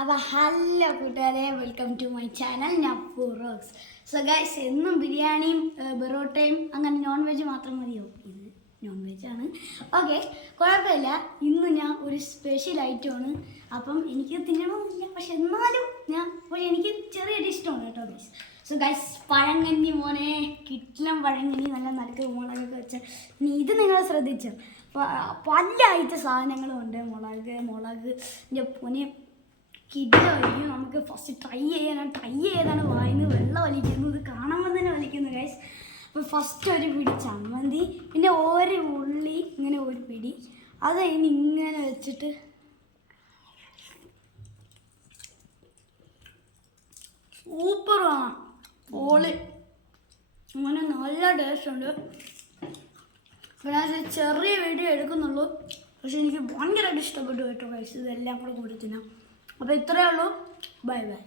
അപ്പോൾ ഹലോ കൂട്ടുകാരെ, welcome to my channel Nappu rocks. So guys, എന്നും ബിരിയാണിയും ബെറോട്ടയും അങ്ങനെ നോൺ വെജ് മാത്രം മതിയോ? ഇത് നോൺ വെജാണ്. ഓക്കെ, കുഴപ്പമില്ല. ഇന്ന് ഞാൻ ഒരു സ്പെഷ്യൽ ഐറ്റമാണ്. അപ്പം എനിക്ക് തിന്നണമെന്നില്ല, പക്ഷെ എന്നാലും എനിക്ക് ചെറിയൊരു ഇഷ്ടമാണ് കേട്ടോ ഗൈസ്. സോ ഗൈസ്, പഴങ്കഞ്ഞി മോനെ, കിട്ടിലും പഴങ്കഞ്ഞി നല്ല നടുക്ക് മുളകൊക്കെ വെച്ച. ഇനി ഇത് നിങ്ങൾ ശ്രദ്ധിച്ചോ, പല ഐറ്റ സാധനങ്ങളും ഉണ്ട്. മുളകിൻ്റെ പൊനെ കിടിലം. നമുക്ക് ഫസ്റ്റ് ട്രൈ ചെയ്താണ് വായിന്ന് വെള്ളം വലിക്കുന്നത്, കാണുമ്പോൾ തന്നെ വലിക്കുന്നു ഗൈസ്. അപ്പോൾ ഫസ്റ്റ് ഒരു പിടി ചമ്മന്തി, പിന്നെ ഒരു ഉള്ളി, ഇങ്ങനെ ഒരു പിടി, അത് കഴിഞ്ഞ് ഇങ്ങനെ വെച്ചിട്ട് സൂപ്പറാണ്. ഓളി അങ്ങനെ നല്ല ടേസ്റ്റ് ഉണ്ട്. ഞാൻ ചെറിയ വീഡിയോ എടുക്കുന്നുള്ളൂ, പക്ഷെ എനിക്ക് ഭയങ്കരമായിട്ട് ഇഷ്ടപ്പെട്ടു കേട്ടോ ഗൈസ്. ഇതെല്ലാം കൂടെ കൂടി തിന്നാം. അപ്പോൾ ഇത്രയേ ഉള്ളൂ. Bye bye.